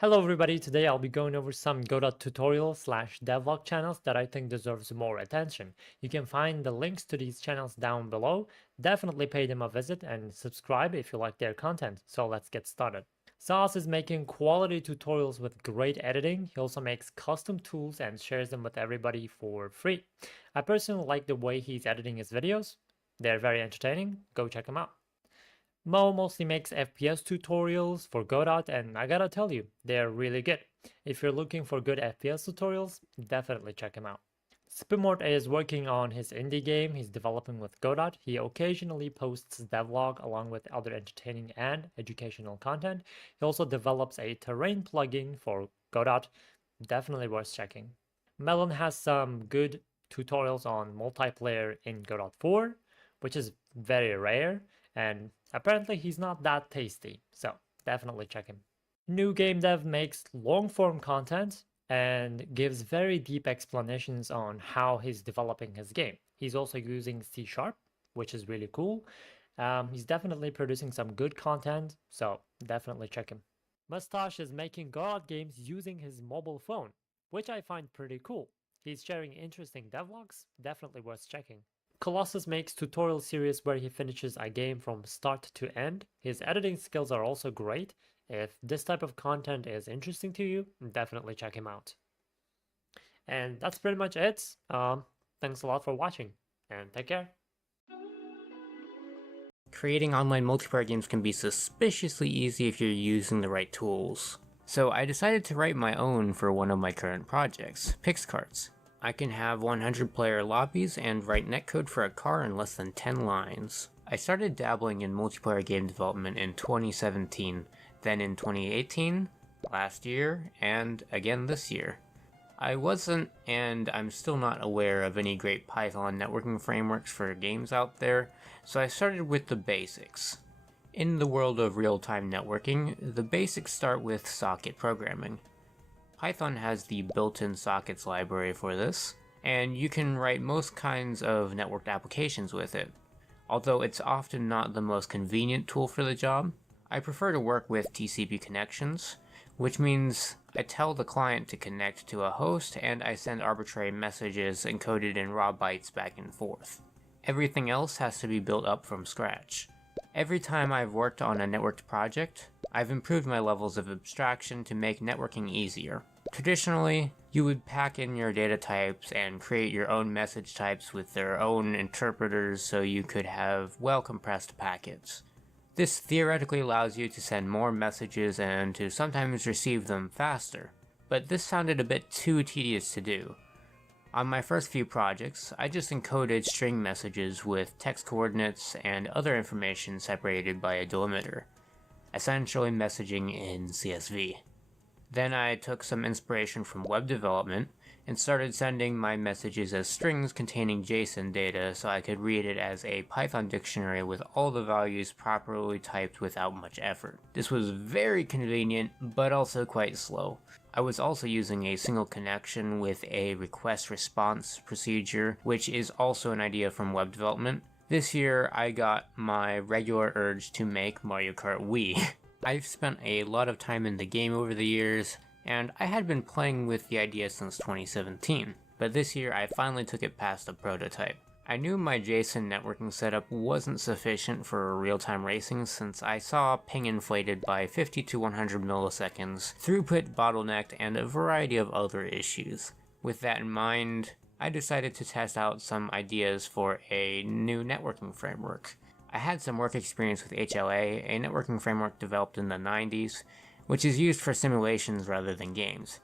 Hello everybody, today I'll be going over some Godot tutorial / devlog channels that I think deserves more attention. You can find the links to these channels down below. Definitely pay them a visit and subscribe if you like their content. So let's get started. Sauce is making quality tutorials with great editing. He also makes custom tools and shares them with everybody for free. I personally like the way he's editing his videos. They're very entertaining. Go check them out. Mo mostly makes FPS tutorials for Godot, and I gotta tell you, they're really good. If you're looking for good FPS tutorials, definitely check him out. Spimort is working on his indie game he's developing with Godot. He occasionally posts devlog along with other entertaining and educational content. He also develops a terrain plugin for Godot, definitely worth checking. Melon has some good tutorials on multiplayer in Godot 4, which is very rare, and apparently he's not that tasty, so definitely check him. New Game Dev makes long-form content and gives very deep explanations on how he's developing his game. He's also using C#, which is really cool. He's definitely producing some good content, so definitely check him. Mustache is making Godot games using his mobile phone, which I find pretty cool. He's sharing interesting devlogs, definitely worth checking. Colossus makes tutorial series where he finishes a game from start to end. His editing skills are also great. If this type of content is interesting to you, definitely check him out. And that's pretty much it. Thanks a lot for watching, and take care. Creating online multiplayer games can be suspiciously easy if you're using the right tools. So I decided to write my own for one of my current projects, Pixcarts. I can have 100 player lobbies and write netcode for a car in less than 10 lines. I started dabbling in multiplayer game development in 2017, then in 2018, last year, and again this year. I wasn't, and I'm still not aware of any great Python networking frameworks for games out there, so I started with the basics. In the world of real-time networking, the basics start with socket programming. Python has the built-in sockets library for this, and you can write most kinds of networked applications with it. Although it's often not the most convenient tool for the job, I prefer to work with TCP connections, which means I tell the client to connect to a host and I send arbitrary messages encoded in raw bytes back and forth. Everything else has to be built up from scratch. Every time I've worked on a networked project, I've improved my levels of abstraction to make networking easier. Traditionally, you would pack in your data types and create your own message types with their own interpreters so you could have well-compressed packets. This theoretically allows you to send more messages and to sometimes receive them faster, but this sounded a bit too tedious to do. On my first few projects, I just encoded string messages with text coordinates and other information separated by a delimiter, essentially messaging in CSV. Then I took some inspiration from web development and started sending my messages as strings containing JSON data so I could read it as a Python dictionary with all the values properly typed without much effort. This was very convenient, but also quite slow. I was also using a single connection with a request-response procedure, which is also an idea from web development. This year, I got my regular urge to make Mario Kart Wii. I've spent a lot of time in the game over the years, and I had been playing with the idea since 2017, but this year I finally took it past the prototype. I knew my JSON networking setup wasn't sufficient for real-time racing since I saw ping inflated by 50 to 100 milliseconds, throughput bottlenecked, and a variety of other issues. With that in mind, I decided to test out some ideas for a new networking framework. I had some work experience with HLA, a networking framework developed in the 90s, which is used for simulations rather than games.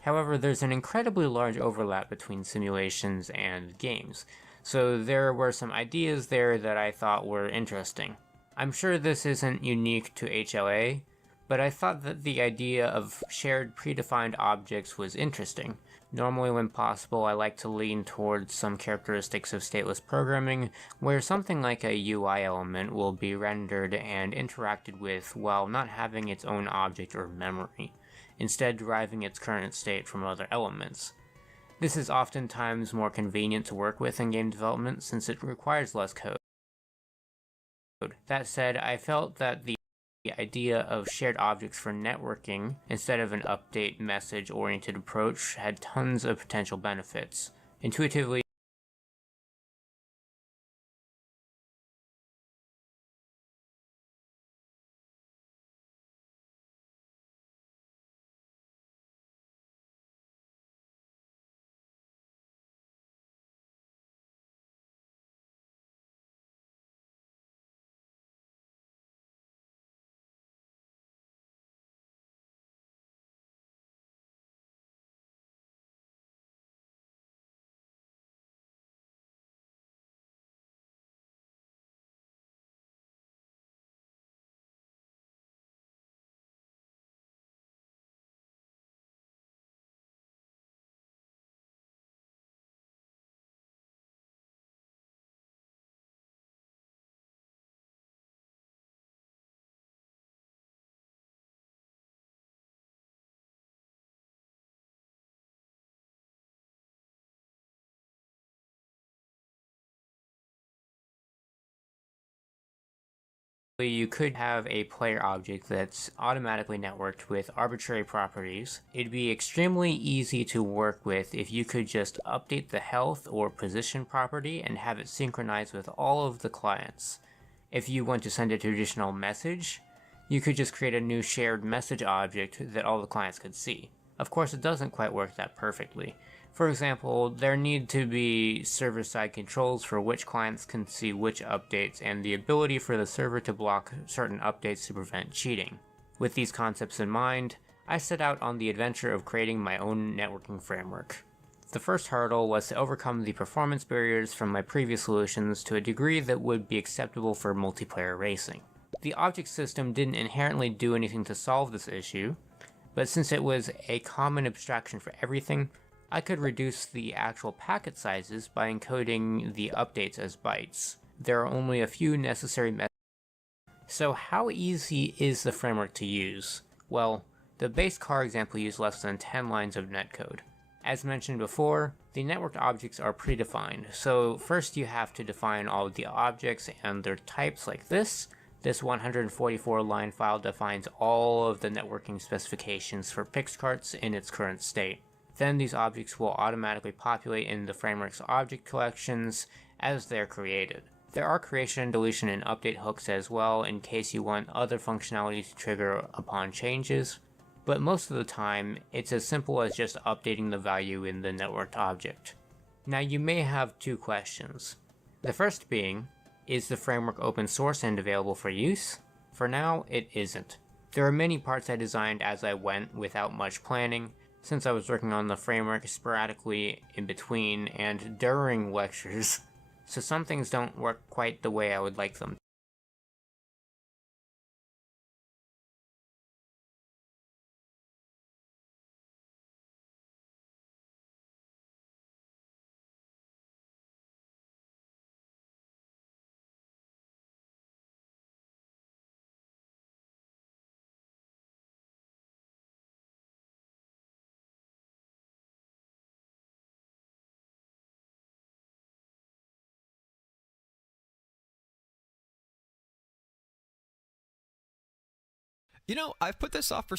However, there's an incredibly large overlap between simulations and games, so there were some ideas there that I thought were interesting. I'm sure this isn't unique to HLA, but I thought that the idea of shared predefined objects was interesting. Normally when possible, I like to lean towards some characteristics of stateless programming, where something like a UI element will be rendered and interacted with while not having its own object or memory, instead deriving its current state from other elements. This is oftentimes more convenient to work with in game development since it requires less code. That said, I felt that the The idea of shared objects for networking instead of an update message-oriented approach had tons of potential benefits. Intuitively, you could have a player object that's automatically networked with arbitrary properties. It'd be extremely easy to work with if you could just update the health or position property and have it synchronized with all of the clients. If you want to send a traditional message, you could just create a new shared message object that all the clients could see. Of course, it doesn't quite work that perfectly. For example, there need to be server-side controls for which clients can see which updates and the ability for the server to block certain updates to prevent cheating. With these concepts in mind, I set out on the adventure of creating my own networking framework. The first hurdle was to overcome the performance barriers from my previous solutions to a degree that would be acceptable for multiplayer racing. The object system didn't inherently do anything to solve this issue, but since it was a common abstraction for everything, I could reduce the actual packet sizes by encoding the updates as bytes. There are only a few necessary methods. So how easy is the framework to use? Well, the base car example used less than 10 lines of netcode. As mentioned before, the networked objects are predefined, so first you have to define all of the objects and their types like this. This 144-line file defines all of the networking specifications for PixCarts in its current state. Then these objects will automatically populate in the framework's object collections as they're created. There are creation, deletion, and update hooks as well in case you want other functionality to trigger upon changes, but most of the time it's as simple as just updating the value in the networked object. Now you may have two questions. The first being, is the framework open source and available for use? For now, it isn't. There are many parts I designed as I went without much planning, since I was working on the framework sporadically in between and during lectures, so some things don't work quite the way I would like them. You know, I've put this off for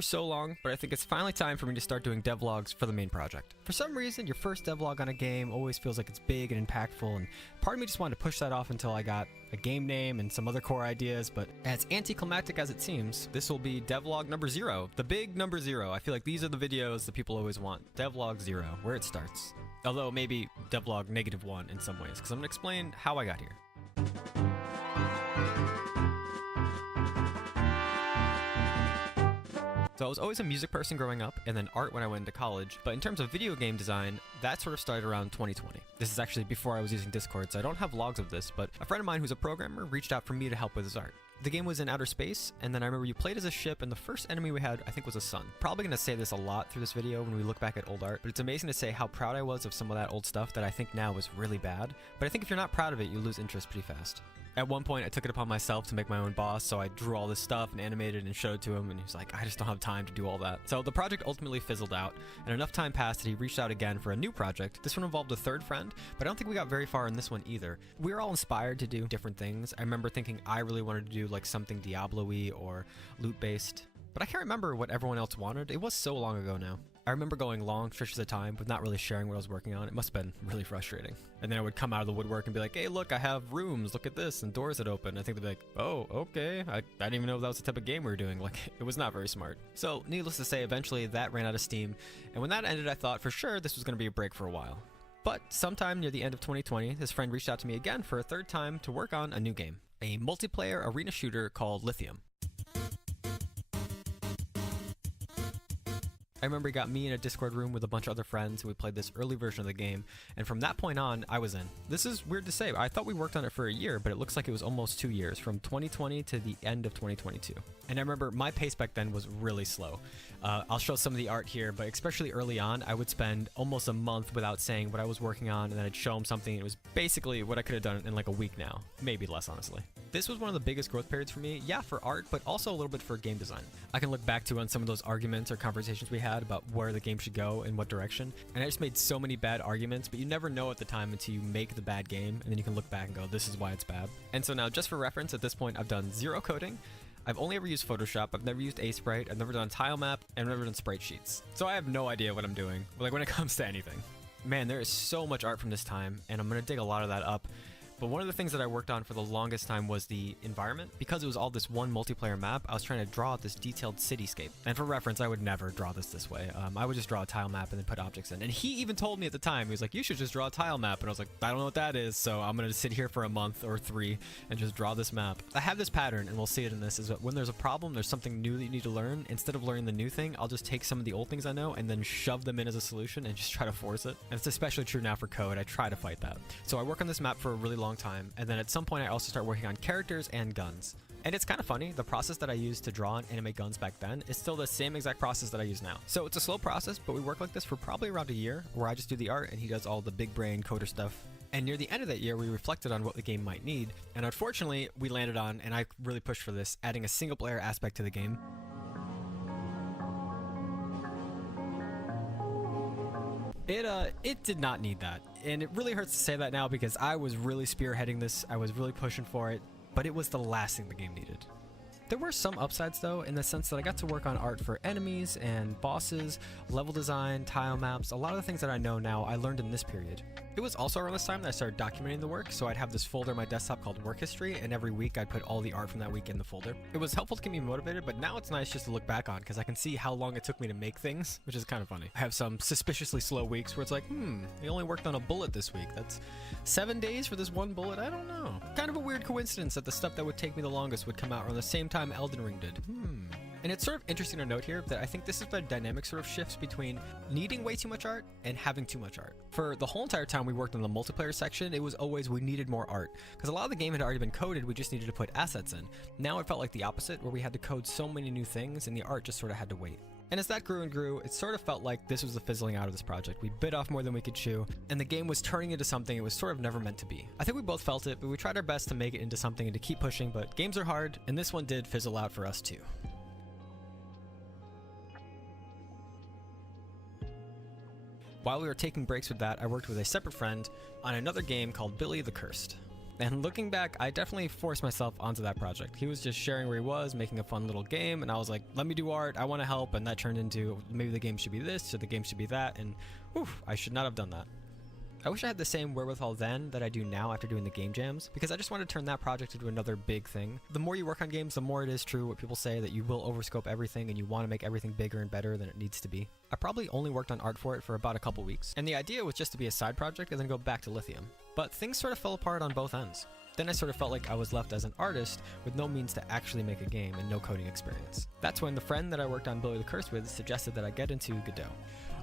so long, but I think it's finally time for me to start doing devlogs for the main project. For some reason, your first devlog on a game always feels like it's big and impactful, and part of me just wanted to push that off until I got a game name and some other core ideas, but as anticlimactic as it seems, this will be devlog number 0, the big number 0. I feel like these are the videos that people always want. Devlog 0, where it starts. Although maybe devlog -1 in some ways, because I'm going to explain how I got here. So So I was always a music person growing up, and then art when I went into college, but in terms of video game design, that sort of started around 2020. This is actually before I was using Discord, so I don't have logs of this, but a friend of mine who's a programmer reached out for me to help with his art. The game was in outer space, and then I remember you played as a ship, and the first enemy we had, I think, was a sun. Probably gonna say this a lot through this video when we look back at old art, but it's amazing to say how proud I was of some of that old stuff that I think now is really bad. But I think if you're not proud of it, you lose interest pretty fast. At one point, I took it upon myself to make my own boss, so I drew all this stuff and animated and showed it to him, and he was like, I just don't have time to do all that. So the project ultimately fizzled out, and enough time passed that he reached out again for a new project. This one involved a third friend, but I don't think we got very far in this one either. We were all inspired to do different things. I remember thinking I really wanted to do like something Diablo-y or loot-based, but I can't remember what everyone else wanted. It was so long ago now. I remember going long stretches of time with not really sharing what I was working on. It must have been really frustrating. And then I would come out of the woodwork and be like, hey, look, I have rooms, look at this, and doors that open. I think they'd be like, oh, okay. I didn't even know that was the type of game we were doing. Like, it was not very smart. So needless to say, eventually that ran out of steam. And when that ended, I thought for sure this was going to be a break for a while. But sometime near the end of 2020, this friend reached out to me again for a third time to work on a new game, a multiplayer arena shooter called Lithium. I remember he got me in a Discord room with a bunch of other friends, and we played this early version of the game, and from that point on, I was in. This is weird to say. I thought we worked on it for a year, but it looks like it was almost 2 years, from 2020 to the end of 2022. And I remember my pace back then was really slow. I'll show some of the art here, but especially early on, I would spend almost a month without saying what I was working on, and then I'd show him something. It was basically what I could have done in like a week now. Maybe less, honestly. This was one of the biggest growth periods for me, yeah, for art, but also a little bit for game design. I can look back to on some of those arguments or conversations we had about where the game should go and what direction, and I just made so many bad arguments, but you never know at the time until you make the bad game, and then you can look back and go, this is why it's bad. And so now, just for reference, at this point, I've done 0 coding. I've only ever used Photoshop, I've never used Sprite, I've never done tile map, and I've never done sprite sheets. So I have no idea what I'm doing, like when it comes to anything. Man, there is so much art from this time, and I'm gonna dig a lot of that up. But one of the things that I worked on for the longest time was the environment. Because it was all this one multiplayer map, I was trying to draw this detailed cityscape. And for reference, I would never draw this way. I would just draw a tile map and then put objects in. And he even told me at the time, he was like, you should just draw a tile map. And I was like, I don't know what that is, so I'm going to sit here for a month or 3 and just draw this map. I have this pattern, and we'll see it in this, is that when there's a problem, there's something new that you need to learn. Instead of learning the new thing, I'll just take some of the old things I know and then shove them in as a solution and just try to force it. And it's especially true now for code. I try to fight that. So I work on this map for a really long time, and then at some point I also start working on characters and guns. And it's kind of funny, the process that I used to draw and animate guns back then is still the same exact process that I use now. So it's a slow process, but we work like this for probably around a year, where I just do the art and he does all the big brain coder stuff. And near the end of that year, we reflected on what the game might need, and unfortunately, we landed on, and I really pushed for this, adding a single player aspect to the game. It did not need that, and it really hurts to say that now because I was really spearheading this, I was really pushing for it, but it was the last thing the game needed. There were some upsides though, in the sense that I got to work on art for enemies and bosses, level design, tile maps, a lot of the things that I know now I learned in this period. It was also around this time that I started documenting the work, so I'd have this folder on my desktop called Work History, and every week I'd put all the art from that week in the folder. It was helpful to keep me motivated, but now it's nice just to look back on, because I can see how long it took me to make things, which is kind of funny. I have some suspiciously slow weeks where it's like, I only worked on a bullet this week. That's 7 days for this one bullet? I don't know. Kind of a weird coincidence that the stuff that would take me the longest would come out around the same time Elden Ring did. And it's sort of interesting to note here that I think this is the dynamic sort of shifts between needing way too much art and having too much art. For the whole entire time we worked on the multiplayer section, it was always we needed more art. Because a lot of the game had already been coded, we just needed to put assets in. Now it felt like the opposite, where we had to code so many new things and the art just sort of had to wait. And as that grew and grew, it sort of felt like this was the fizzling out of this project. We bit off more than we could chew, and the game was turning into something it was sort of never meant to be. I think we both felt it, but we tried our best to make it into something and to keep pushing, but games are hard, and this one did fizzle out for us too. While we were taking breaks with that, I worked with a separate friend on another game called Billy the Cursed. And looking back, I definitely forced myself onto that project. He was just sharing where he was, making a fun little game, and I was like, let me do art, I want to help, and that turned into, maybe the game should be this, or the game should be that, and I should not have done that. I wish I had the same wherewithal then that I do now after doing the game jams, because I just wanted to turn that project into another big thing. The more you work on games, the more it is true what people say, that you will overscope everything and you want to make everything bigger and better than it needs to be. I probably only worked on art for it for about a couple weeks, and the idea was just to be a side project and then go back to Lithium. But things sort of fell apart on both ends. Then I sort of felt like I was left as an artist with no means to actually make a game and no coding experience. That's when the friend that I worked on Billy the Curse with suggested that I get into Godot.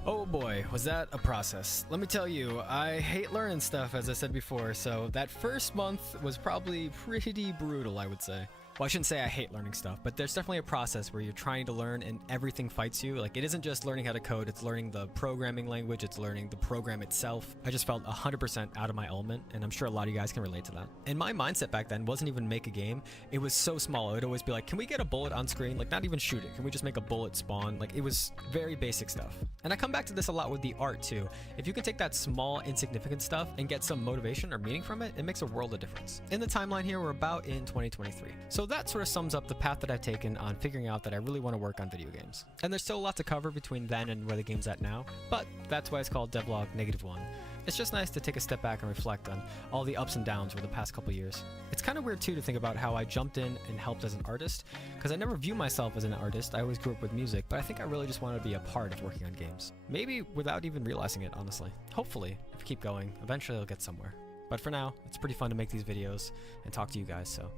Oh boy, was that a process. Let me tell you, I hate learning stuff, as I said before, so that first month was probably pretty brutal, I would say. Well, I shouldn't say I hate learning stuff, but there's definitely a process where you're trying to learn and everything fights you. Like, it isn't just learning how to code, it's learning the programming language, it's learning the program itself. I just felt 100% out of my element, and I'm sure a lot of you guys can relate to that. And my mindset back then wasn't even make a game. It was so small. It would always be like, can we get a bullet on screen? Like, not even shoot it. Can we just make a bullet spawn? Like, it was very basic stuff. And I come back to this a lot with the art too. If you can take that small, insignificant stuff and get some motivation or meaning from it, it makes a world of difference. In the timeline here, we're about in 2023. So that sort of sums up the path that I've taken on figuring out that I really want to work on video games. And there's still a lot to cover between then and where the game's at now, but that's why it's called Devlog -1. It's just nice to take a step back and reflect on all the ups and downs over the past couple years. It's kind of weird too to think about how I jumped in and helped as an artist, because I never view myself as an artist. I always grew up with music, but I think I really just wanted to be a part of working on games. Maybe without even realizing it, honestly. Hopefully, if I keep going, eventually I'll get somewhere. But for now, it's pretty fun to make these videos and talk to you guys, so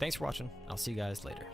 thanks for watching. I'll see you guys later.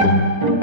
you